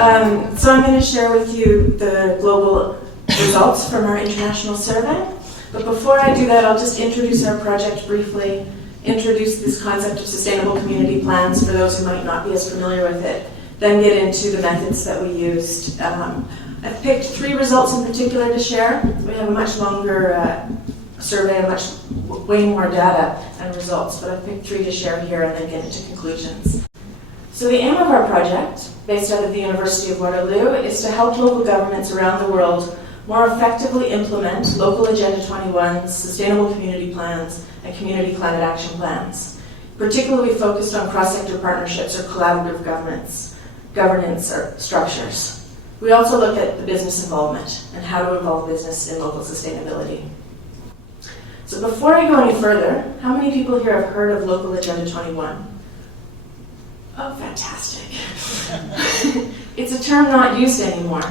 So I'm going to share with you the global results from our international survey. But before I do that, I'll just introduce our project briefly, introduce this concept of sustainable community plans for those who might not be as familiar with it, then get into the methods that we used. I've picked 3 results in particular to share. We have a much longer survey, way more data and results, but I've picked 3 to share here and then get into conclusions. So the aim of our project, based out of the University of Waterloo, is to help local governments around the world more effectively implement local Agenda 21's sustainable community plans and community climate action plans, particularly focused on cross-sector partnerships or collaborative governance or structures. We also look at the business involvement and how to involve business in local sustainability. So before I go any further, how many people here have heard of local Agenda 21? Oh, fantastic. It's a term not used anymore,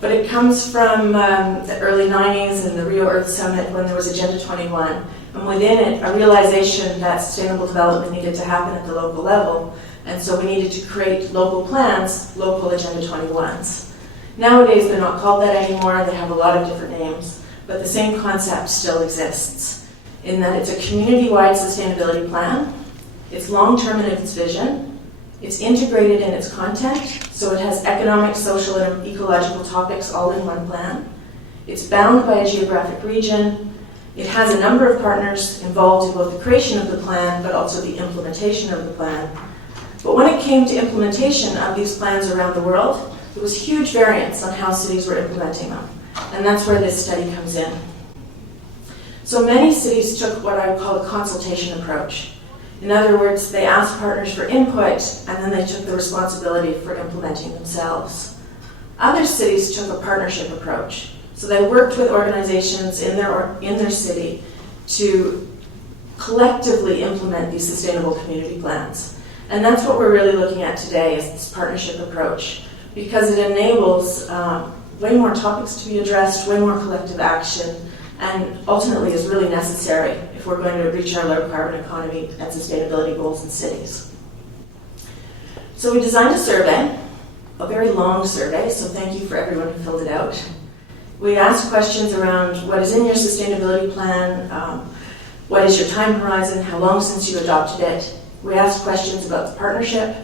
but it comes from the early 90s and the Rio Earth Summit when there was Agenda 21, and within it, a realization that sustainable development needed to happen at the local level, and so we needed to create local plans, local Agenda 21s. Nowadays, they're not called that anymore. They have a lot of different names, but the same concept still exists in that it's a community-wide sustainability plan. It's long-term in its vision. It's integrated in its content, so it has economic, social, and ecological topics all in one plan. It's bound by a geographic region. It has a number of partners involved in both the creation of the plan, but also the implementation of the plan. But when it came to implementation of these plans around the world, there was huge variance on how cities were implementing them, and that's where this study comes in. So many cities took what I would call a consultation approach. In other words, they asked partners for input, and then they took the responsibility for implementing themselves. Other cities took a partnership approach. So they worked with organizations in their city to collectively implement these sustainable community plans. And that's what we're really looking at today, is this partnership approach, because it enables way more topics to be addressed, way more collective action, and ultimately is really necessary if we're going to reach our low carbon economy and sustainability goals in cities. So we designed a survey, a very long survey, so thank you for everyone who filled it out. We asked questions around what is in your sustainability plan, what is your time horizon, how long since you adopted it. We asked questions about the partnership.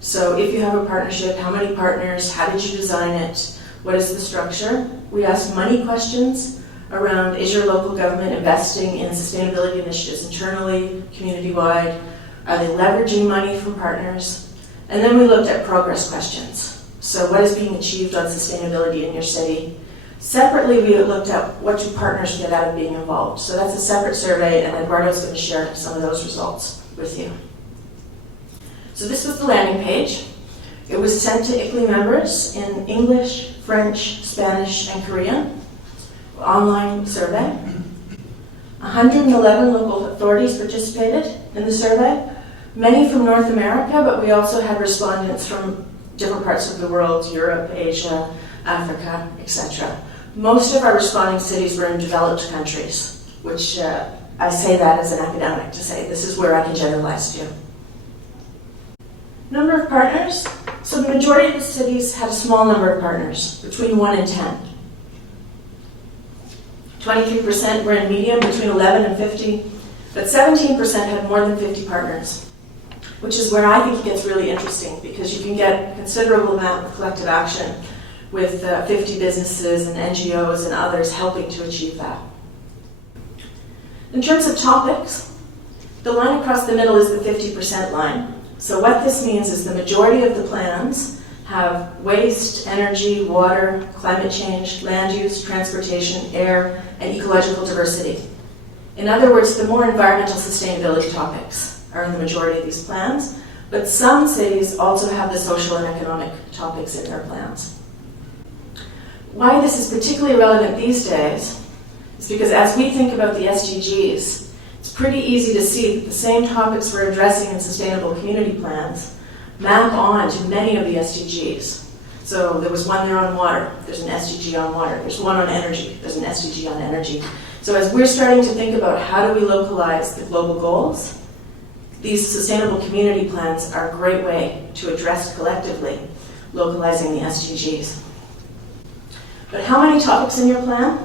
So if you have a partnership, how many partners, how did you design it, what is the structure? We asked money questions around, is your local government investing in sustainability initiatives internally, community-wide? Are they leveraging money from partners? And then we looked at progress questions. So what is being achieved on sustainability in your city? Separately, we looked at what do partners get out of being involved. So that's a separate survey, and Eduardo's going to share some of those results with you. So this was the landing page. It was sent to ICLEI members in English, French, Spanish, and Korean. Online survey. 111 local authorities participated in the survey, many from North America, but we also had respondents from different parts of the world, Europe, Asia, Africa, etc. Most of our responding cities were in developed countries, which I say that as an academic to say this is where I can generalize to. Number of partners. So the majority of the cities had a small number of partners, between 1 and 10. 23% were in medium, between 11 and 50, but 17% had more than 50 partners, which is where I think it gets really interesting, because you can get a considerable amount of collective action with 50 businesses and NGOs and others helping to achieve that. In terms of topics, the line across the middle is the 50% line. So what this means is the majority of the plans have waste, energy, water, climate change, land use, transportation, air, and ecological diversity. In other words, the more environmental sustainability topics are in the majority of these plans, but some cities also have the social and economic topics in their plans. Why this is particularly relevant these days is because as we think about the SDGs, it's pretty easy to see that the same topics we're addressing in sustainable community plans map on to many of the SDGs. So there was one there on water, there's an SDG on water. There's one on energy, there's an SDG on energy. So as we're starting to think about how do we localize the global goals, these sustainable community plans are a great way to address collectively localizing the SDGs. But how many topics in your plan?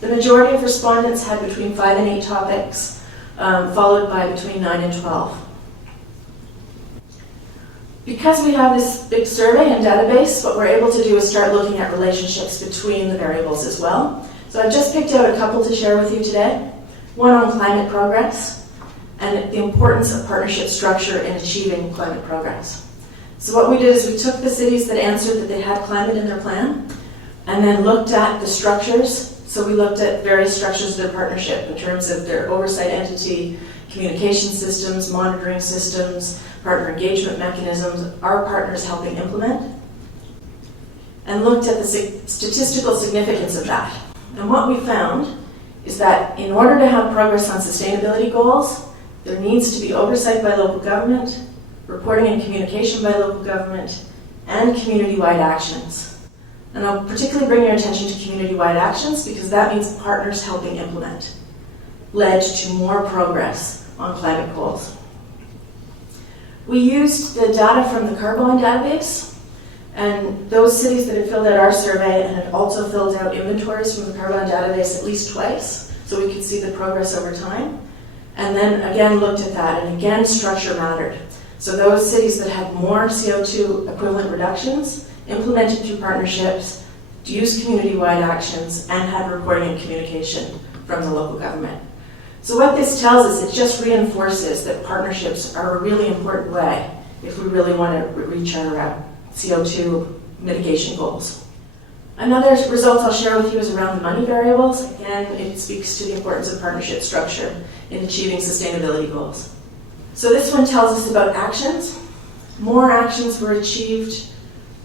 The majority of respondents had between 5 and 8 topics, followed by between 9 and 12. Because we have this big survey and database, what we're able to do is start looking at relationships between the variables as well. So I've just picked out a couple to share with you today. One on climate progress and the importance of partnership structure in achieving climate progress. So what we did is we took the cities that answered that they had climate in their plan and then looked at the structures. So we looked at various structures of their partnership in terms of their oversight entity, communication systems, monitoring systems, partner engagement mechanisms, our partners helping implement, and looked at the statistical significance of that. And what we found is that in order to have progress on sustainability goals, there needs to be oversight by local government, reporting and communication by local government, and community-wide actions. And I'll particularly bring your attention to community-wide actions because that means partners helping implement, led to more progress on climate goals. We used the data from the Carbon database, and those cities that had filled out our survey and had also filled out inventories from the Carbon database at least twice, so we could see the progress over time. And then again looked at that, and again structure mattered. So those cities that had more CO2 equivalent reductions implemented through partnerships, used community-wide actions, and had reporting and communication from the local government. So what this tells us, it just reinforces that partnerships are a really important way if we really want to reach our CO2 mitigation goals. Another result I'll share with you is around the money variables. Again, it speaks to the importance of partnership structure in achieving sustainability goals. So this one tells us about actions. More actions were achieved,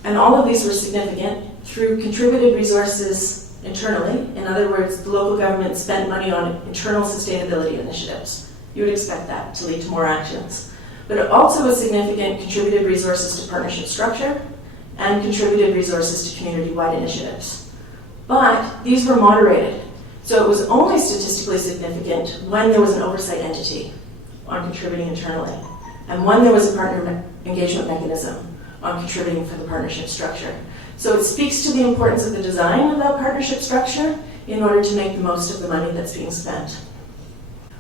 and all of these were significant, through contributed resources internally. In other words, the local government spent money on internal sustainability initiatives. You would expect that to lead to more actions. But it also was significant contributed resources to partnership structure and contributed resources to community-wide initiatives. But these were moderated. So it was only statistically significant when there was an oversight entity on contributing internally and when there was a partner engagement mechanism on contributing for the partnership structure. So it speaks to the importance of the design of that partnership structure in order to make the most of the money that's being spent.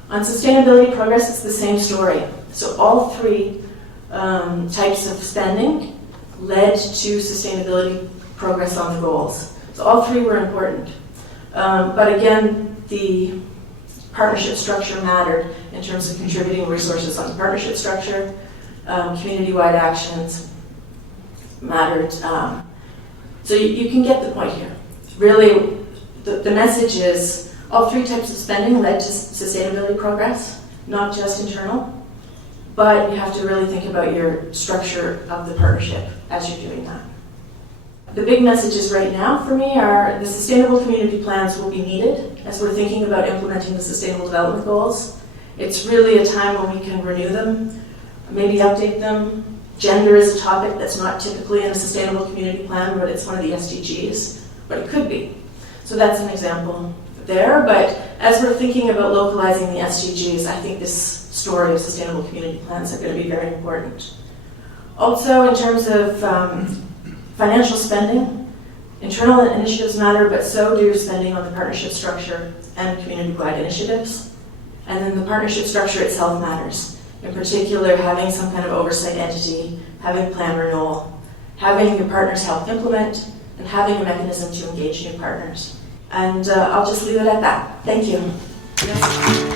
On sustainability progress, it's the same story. So all three types of spending led to sustainability progress on the goals. So all three were important. But again, the partnership structure mattered in terms of contributing resources on the partnership structure. Community-wide actions mattered. So you can get the point here. Really, the message is all three types of spending led to sustainability progress, not just internal, but you have to really think about your structure of the partnership as you're doing that. The big messages right now for me are the sustainable community plans will be needed as we're thinking about implementing the Sustainable Development Goals. It's really a time when we can renew them, maybe update them. Gender is a topic that's not typically in a sustainable community plan, but it's one of the SDGs, but it could be. So that's an example there, but as we're thinking about localizing the SDGs, I think this story of sustainable community plans are going to be very important. Also, in terms of financial spending, internal initiatives matter, but so do spending on the partnership structure and community-wide initiatives. And then the partnership structure itself matters. In particular, having some kind of oversight entity, having plan renewal, having your partners help implement, and having a mechanism to engage new partners. And I'll just leave it at that. Thank you.